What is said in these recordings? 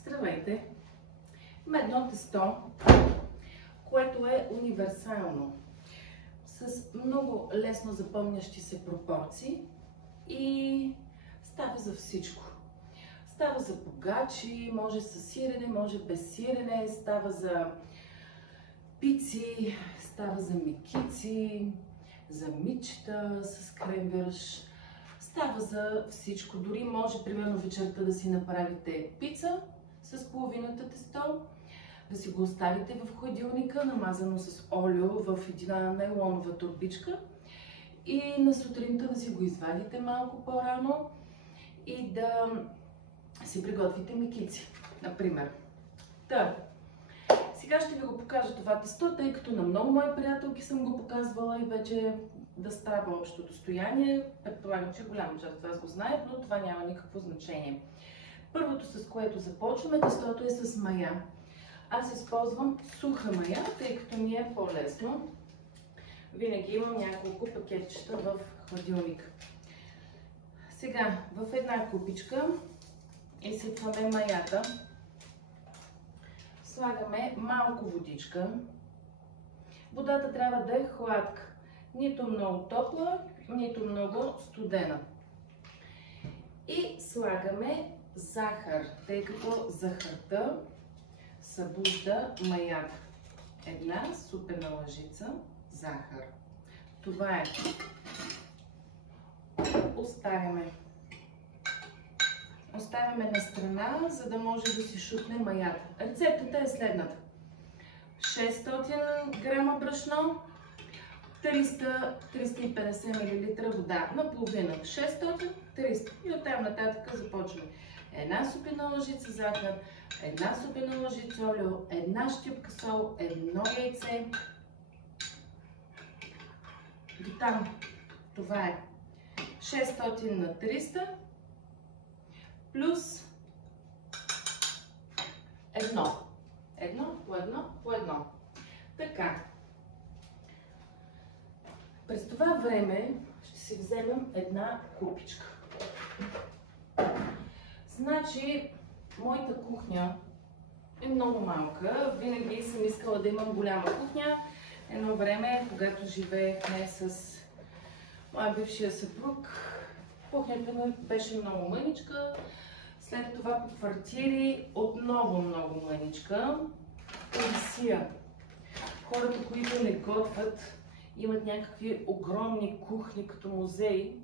Здравейте! Има едно тесто, което е универсално, с много лесно запомнящи се пропорции и става за всичко. Става за погачи, може с сирене, може без сирене, става за пици, става за микици, за мичета с кренвирш. Става за всичко. Дори може, примерно, вечерта да си направите пица с половината тесто, да си го оставите в хладилника, намазано с олио в една нейлонова турбичка и на сутринта да си го извадите малко по-рано и да си приготвите микици, например. Сега ще ви го покажа това тесто, тъй като на много мои приятелки съм го показвала и вече да става общо достояние. Предполагам, че голяма част от вас го знаят, но това няма никакво значение. Първото, с което започваме, тестото е с мая. Аз използвам суха мая, тъй като ми е по-лесно. Винаги имам няколко пакетчета в хладилника. Сега в една купичка изсипваме маята. Слагаме малко водичка. Водата трябва да е хладка. Нито много топла, нито много студена. И слагаме захар, тъй като захарта събужда маята. Една супена лъжица захар. Това е. Оставяме на страна, за да може да си шутне маята. Рецептата е следната. 600 грама брашно, 300-350 мл вода, наполовина 600-300 и оттам нататък започваме. Една супена лъжица захар, една супена лъжица олио, една щипка сол, едно яйце. До там. Това е 600 на 300 плюс едно. Едно по едно. Така. През това време ще си вземем една купичка. Значи, моята кухня е много малка. Винаги съм искала да имам голяма кухня. Едно време, когато живеехме с моя бившия съпруг, кухнята ми беше много мъничка. След това по квартири отново много мъничка. Полисия. Хората, които не готвят, имат някакви огромни кухни като музеи.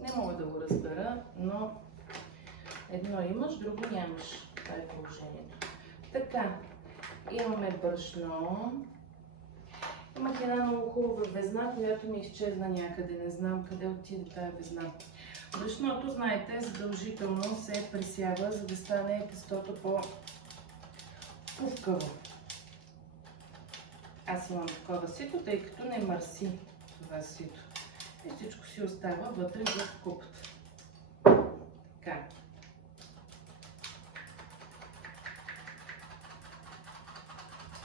Не мога да го разбера, но едно имаш, друго нямаш. Това е положението. Така, имаме брашно. Имах една много хубава везна, която ми изчезна някъде. Не знам къде отиде тази везна. Брашното, знаете, задължително се пресява, за да стане тестото по-пувкаво. Аз имам такова сито, тъй като не мърси това сито. И всичко си остава вътре в купата. Така.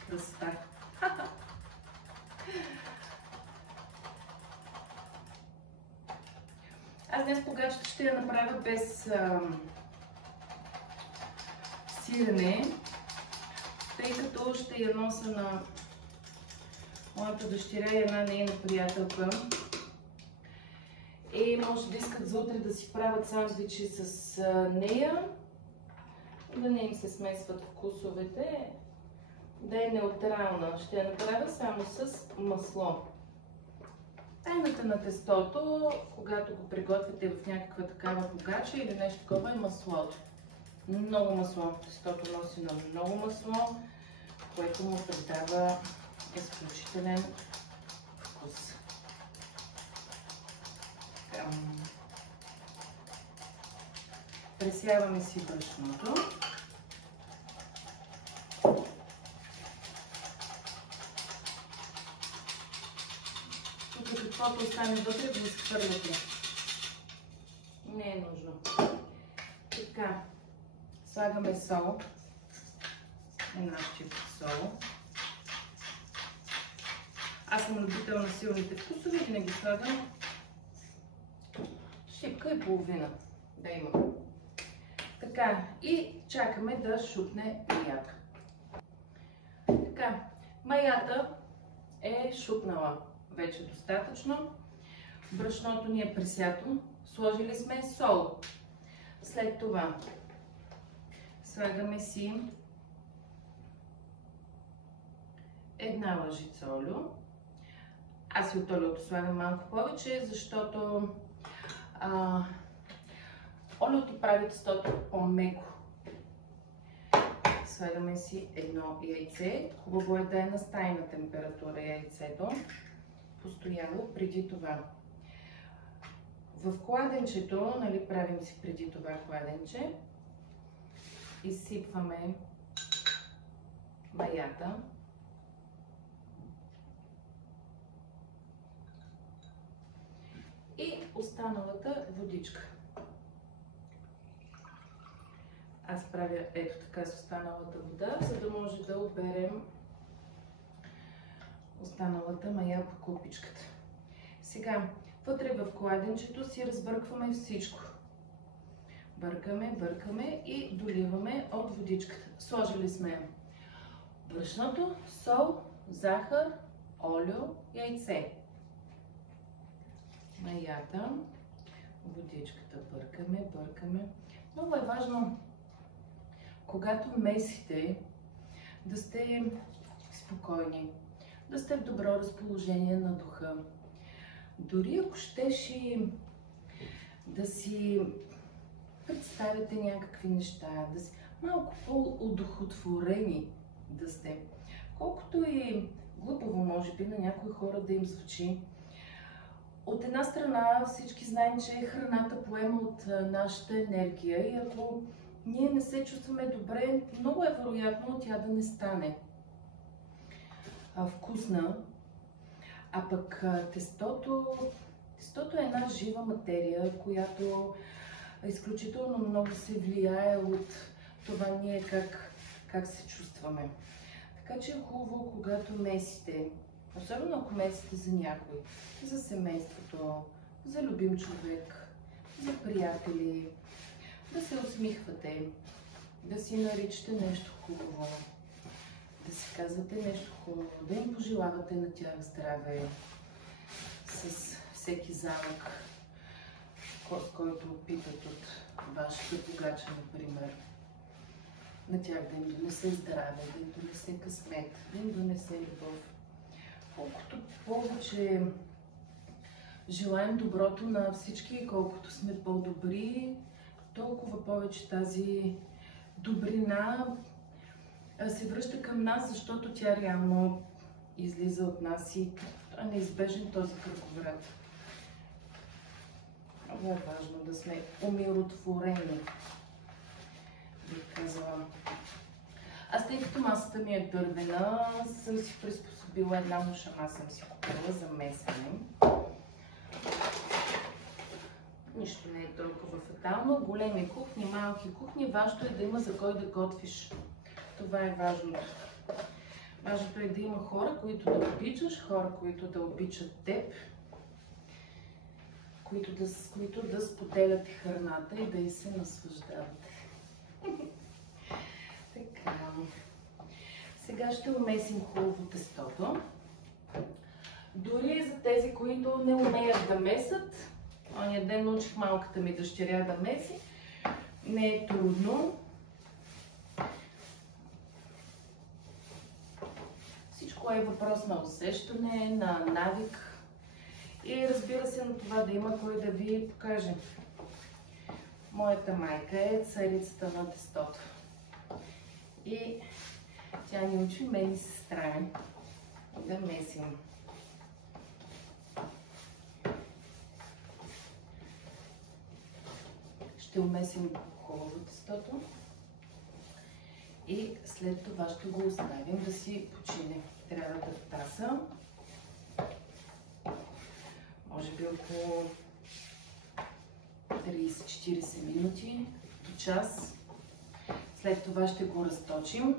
Кръста. Аз днес погачата ще я направя без сирене, тъй като ще я нося на моята дъщеря и една нейна приятелка. И може да искат за утре да си правят сандвичи с нея, да не им се смесват вкусовете, да е неутрална. Ще я направя само с масло. Тайната на тестото, когато го приготвите в някаква такава погача или нещо такова, е маслото. Много масло. Тестото носи на много масло, което му придава изключителен вкус. Пресяваме си брашното. Тук каквото остане вътре, го изхвърляте. Не е нужно. Така, слагаме сол. Една щипка сол. Аз съм любител на силните вкусове, винаги слагам щипка и половина да има. Така, и чакаме да шупне маята. Така, маята е шупнала вече достатъчно. Брашното ни е пресято. Сложили сме сол. След това слагаме си една лъжица олио. Аз и от олиото слагам малко повече, защото олиото прави тестото по-меко. Слагаме си едно яйце. Хубаво е да е на стайна температура яйцето. Постоянно преди това. В кладенчето, нали, правим си преди това кладенче, изсипваме маята. И останалата водичка. Аз правя ето така с останалата вода, за да може да оберем останалата мая по купичката. Сега, вътре в кладенчето си разбъркваме всичко. Бъркаме, бъркаме и доливаме от водичката. Сложили сме брашното, сол, захар, олио, яйце. Маята, водичката бъркаме, бъркаме. Много е важно, когато месите, да сте спокойни, да сте в добро разположение на духа. Дори ако щеш и да си представите някакви неща, да си малко по-удохотворени да сте. Колкото и глупаво може би на някои хора да им звучи, от една страна всички знаем, че храната поема от нашата енергия и ако ние не се чувстваме добре, много е вероятно тя да не стане вкусна. А пък тестото е една жива материя, която изключително много се влияе от това ние как се чувстваме. Така че е хубаво, когато месите, особено ако месите за някой, за семейството, за любим човек, за приятели, да се усмихвате, да си наричате нещо хубаво, да си казвате нещо хубаво, да им пожелавате на тях здраве с всеки залък, с който опитат от вашата богача, например. На тях да им донесе здраве, да им донесе късмет, да им донесе любов. Колкото повече желаем доброто на всички и колкото сме по-добри, толкова повече тази добрина се връща към нас, защото тя реално излиза от нас и е неизбежен този кръговрат. Много е важно да сме умиротворени, бих казала. Аз, тъй като масата ми е дървена, съм си приспособила една мушама, съм си купила за месене. Нищо не е толкова фатално. Големи кухни, малки кухни, важното е да има за кой да готвиш. Това е важното. Важното е да има хора, които да обичаш, хора, които да обичат теб, с които да споделят храната и да й се наслаждават. Така. Сега ще умесим хубаво тестото. Дори за тези, които не умеят да месят, ония ден научих малката ми дъщеря да меси, не е трудно. Всичко е въпрос на усещане, на навик и разбира се на това да има кой да ви покаже. Моята майка е царицата на тестото и тя ни учи мен и сестра ми да месим. Ще умесим хубаво тестото и след това ще го оставим да си почине. Трябва да втаса, може би около 30-40 минути до час. След това ще го разточим.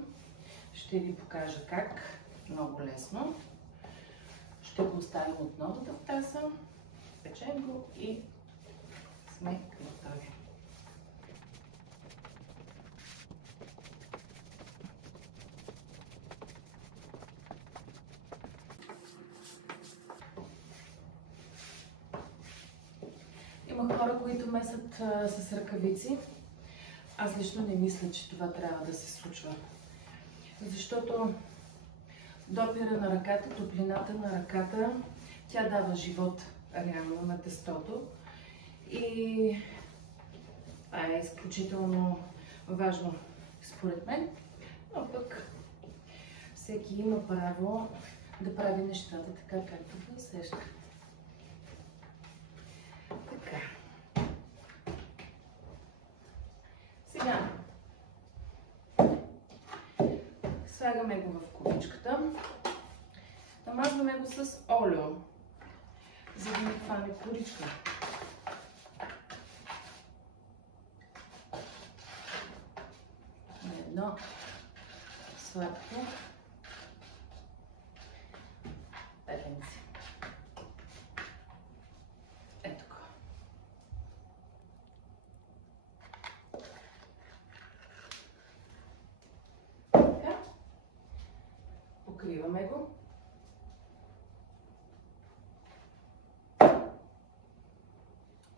Ще ви покажа как. Много лесно. Ще го оставим отново да втаса. Печем го и сме готови. Има хора, които месят с ръкавици. Аз лично не мисля, че това трябва да се случва. Защото допира на ръката, топлината на ръката, тя дава живот реално на тестото. И това е изключително важно според мен. Но пък всеки има право да прави нещата така, както го усеща. Така. Сега слагаме го в кубичката. Намазваме го с олио, за да не хване коричка. На едно сладко пепенце. Ето го. Така. Покриваме го.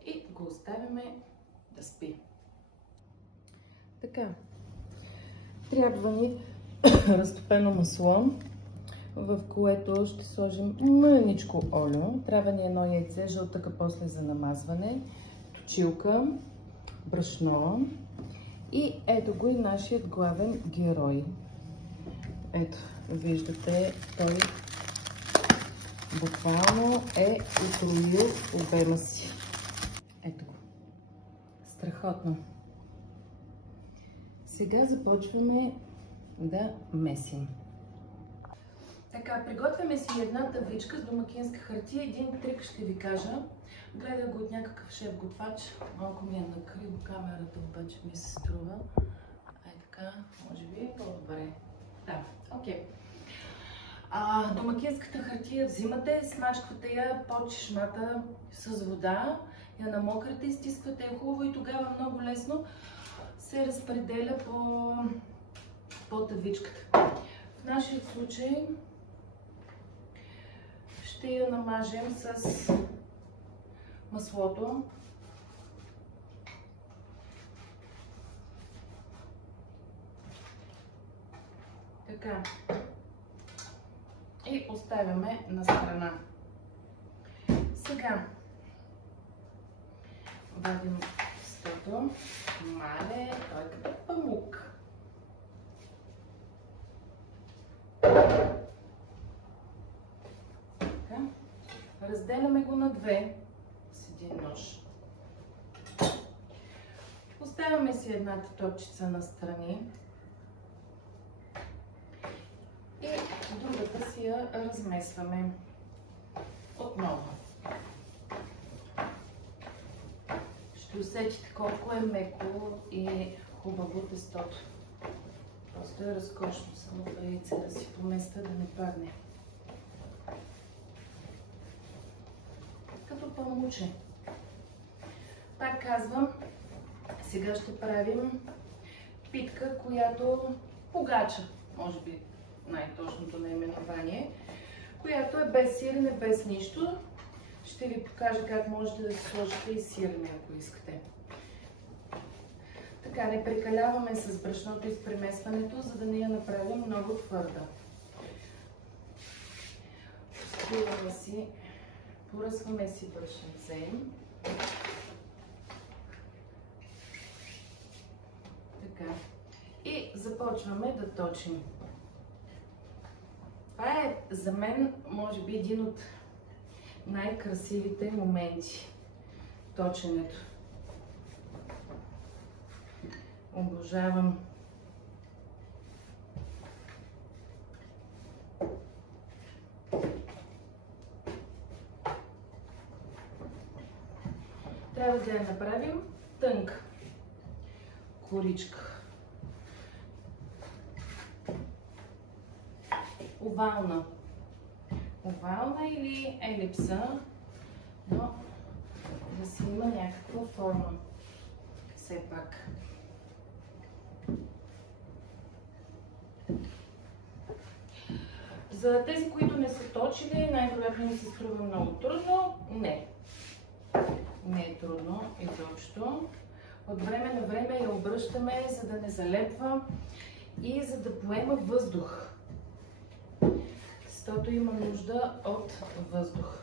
И го оставяме да спи. Така. Трябва ни разтопено масло, в което ще сложим мъничко олио. Трябва ни едно яйце, жълтъка после за намазване, точилка, брашно и ето го и нашият главен герой. Ето, виждате, той буквално е утроил обема си. Ето го. Страхотно. Сега започваме да месим. Така, приготвяме си една табличка с домакинска хартия. Един трик ще ви кажа. Гледах го от някакъв шеф-готвач. Малко ми е накриво камерата, обаче ми се струва. Ай така, може би по-добре. Да, окей. Домакинската хартия взимате, смачквате я под чешмата с вода, я намокрите, изтисквате я хубаво и тогава много лесно се разпределя по табличката. В нашия случай ще я намажем с маслото. Така. И оставяме на страна. Сега вадим тестото. Мале, той като памук. Така. Разделяме го на две с един нож. Поставяме си едната точица настрани. И другата си я размесваме отново. Ще усетите колко е меко и хубаво тестото. Просто е разкошно. Само това яйце да си поместа, да не падне. Като памуче. Пак казвам, сега ще правим питка, която погача, може би най-точното наименование, която е без сирене, без нищо. Ще ви покажа как можете да сложите и сирене, ако искате. Така, не прекаляваме с брашното и с премесването, за да не я направим много твърда. Поръсваме си брашенцем. Така. И започваме да точим. Това е за мен, може би, един от най-красивите моменти в точенето. Обожавам. Трябва да я направим тънка коричка. Овална. Овална или елипса, но да си има някаква форма. Все пак. За тези, които не са точили, най-вероятно ми се струва много трудно. Не. Не е трудно изобщо. От време на време я обръщаме, за да не залепва и за да поема въздух. Тестото има нужда от въздух.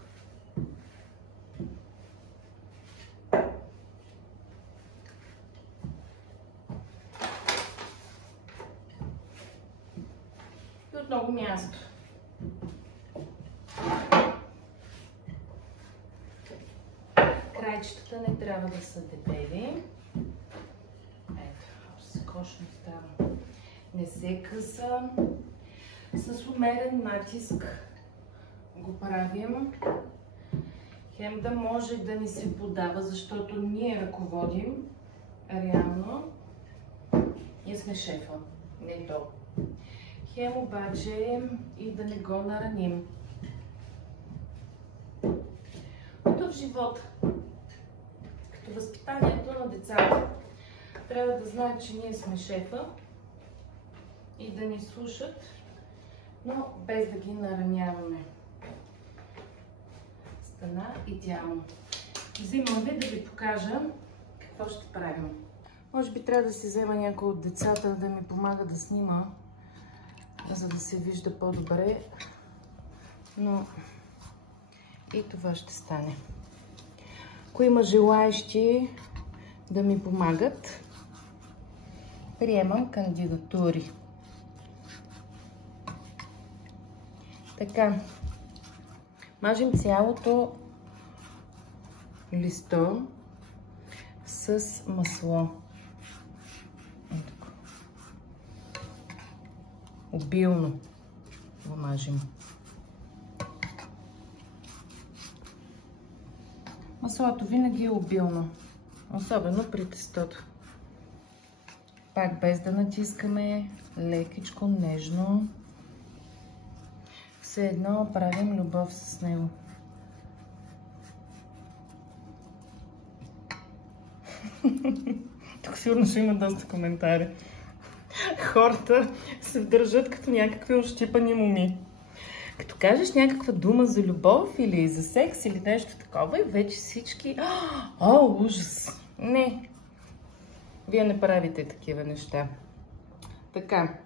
И от много място. Крайчетата не трябва да са дебели. Ето, разкошно става. Не се къса. С умерен натиск го правим. Хем да може да ни се подава, защото ние ръководим реално. Ние сме шефа, не то. Хем обаче и да не го нараним. В живота, като възпитанието на децата, трябва да знаят, че ние сме шефа и да ни слушат, но без да ги нараняваме. Стана идеално. Взимам ви да ви покажа какво ще правим. Може би трябва да си взема някой от децата да ми помага да снима, за да се вижда по-добре, но и това ще стане. Ако има желаещи да ми помагат, приемам кандидатури. Така, мажем цялото листо с масло. Обилно го мажем. Маслото винаги е обилно, особено при тестото. Пак без да натискаме, лекичко, нежно. Все едно правим любов с него. Тук сигурно ще има доста коментари. Хората се държат като някакви ощипани моми. Като кажеш някаква дума за любов или за секс или нещо такова и вече всички... О, ужас! Не! Вие не правите такива неща. Така.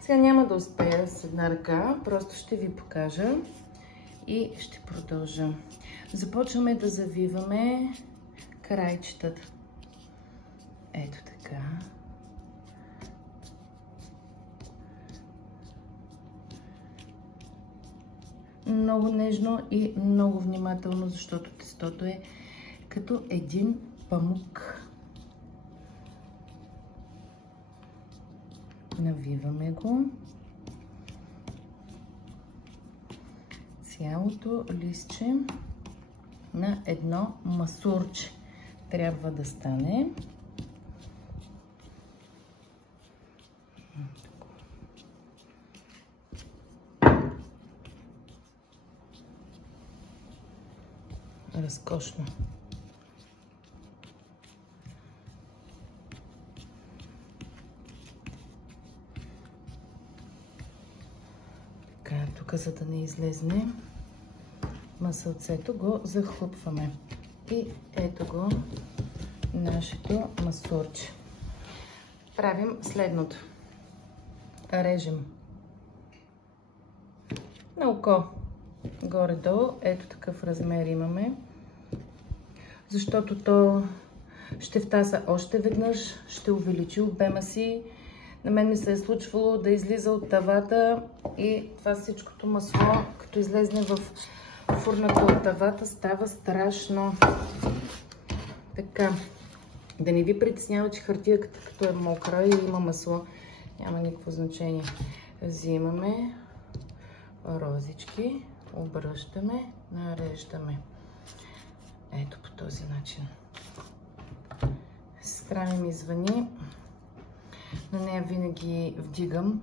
Сега няма да успея с една ръка, просто ще ви покажа и ще продължа. Започваме да завиваме крайчетата. Ето така. Много нежно и много внимателно, защото тестото е като един памук. Навиваме го. Цялото листче на едно масурче трябва да стане. Разкошно. Така, тук за да не излезне масълцето, го захлупваме. И ето го нашето масурче. Правим следното. Режем на око. Горе-долу, ето такъв размер имаме, защото то ще втаса още веднъж, ще увеличи обема си. На мен ми се е случвало да излиза от тавата и това всичкото масло, като излезне в фурната от тавата, става страшно. Така, да не ви притеснява, че хартията като е мокра и има масло, няма никакво значение. Взимаме розички, обръщаме, нареждаме. Ето по този начин. Сестра ми звъни. На нея винаги вдигам.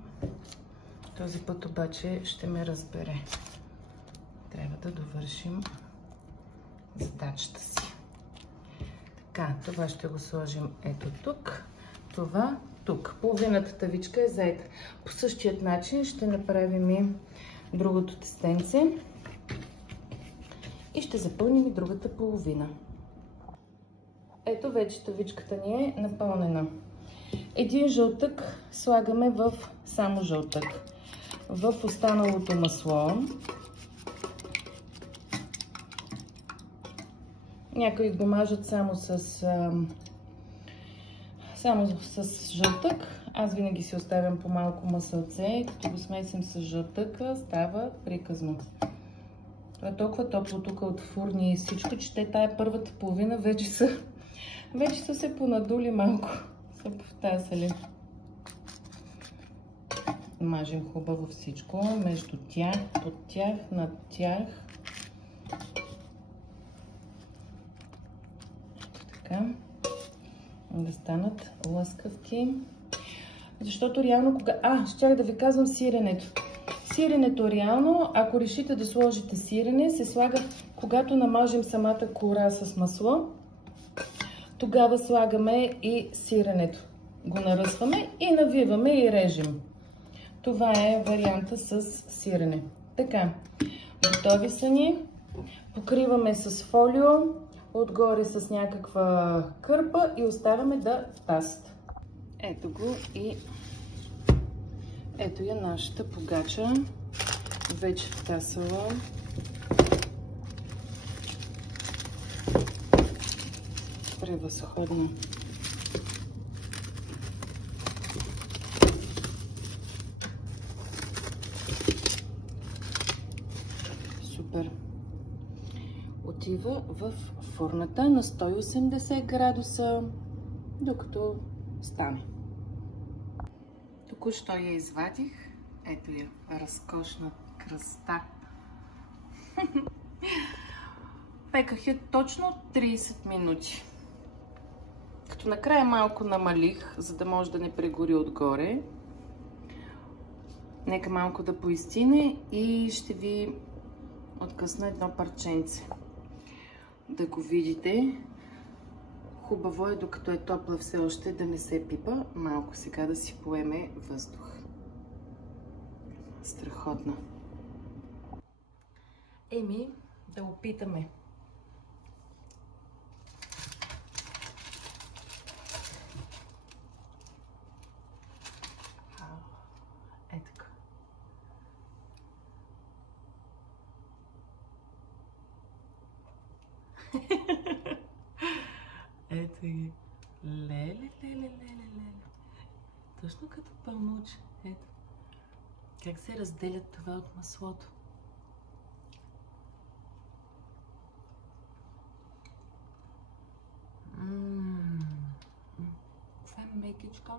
Този път обаче ще ме разбере. Трябва да довършим задачата си. Така, това ще го сложим ето тук. Това тук. Половината тавичка е заета. По същият начин ще направим и другото тестенце. И ще запълним и другата половина. Ето вече тавичката ни е напълнена. Един жълтък слагаме в само жълтък. В останалото масло някои го мажат само с жълтък. Аз винаги си оставям по малко масълце, като го смесим с жълтъка, става приказно. Това е толкова топло тук от фурни и всичко, че те тая първата половина вече са се понадули малко, са повтасали. Мажем хубаво всичко, между тях, под тях, над тях. Така, да станат лъскавки. Защото реално щях да ви казвам сиренето. Сиренето реално, ако решите да сложите сирене, се слага, когато намажем самата кора с масло, тогава слагаме и сиренето. Го наръсваме и навиваме и режем. Това е варианта с сирене. Така, готови са ни. Покриваме с фолио, отгоре с някаква кърпа и оставяме да тасат. Ето го и ето я нашата погача. Вече втасала. Превъзходно. Супер. Отива в фурната на 180 градуса, докато стане. Току-що я извадих. Ето я, разкошна кръста. Пеках я точно 30 минути. Като накрая малко намалих, за да може да не прегори отгоре. Нека малко да поизстине и ще ви откъсна едно парченце. Да го видите. Хубаво е, докато е топла все още, да не се пипа. Малко сега да си поеме въздух. Страхотно. Еми, да опитаме. Ето така. Ето ги. Леле. Точно като пълнуче. Ето. Как се разделят това от маслото. Това е мекичка.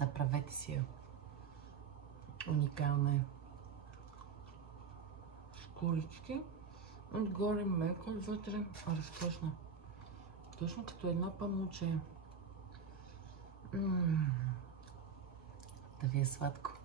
Направете си я. Уникална е. Шкурички. Отгоре меко, отвътре разкошно. Точно като едно памуче. Да ви е сладко.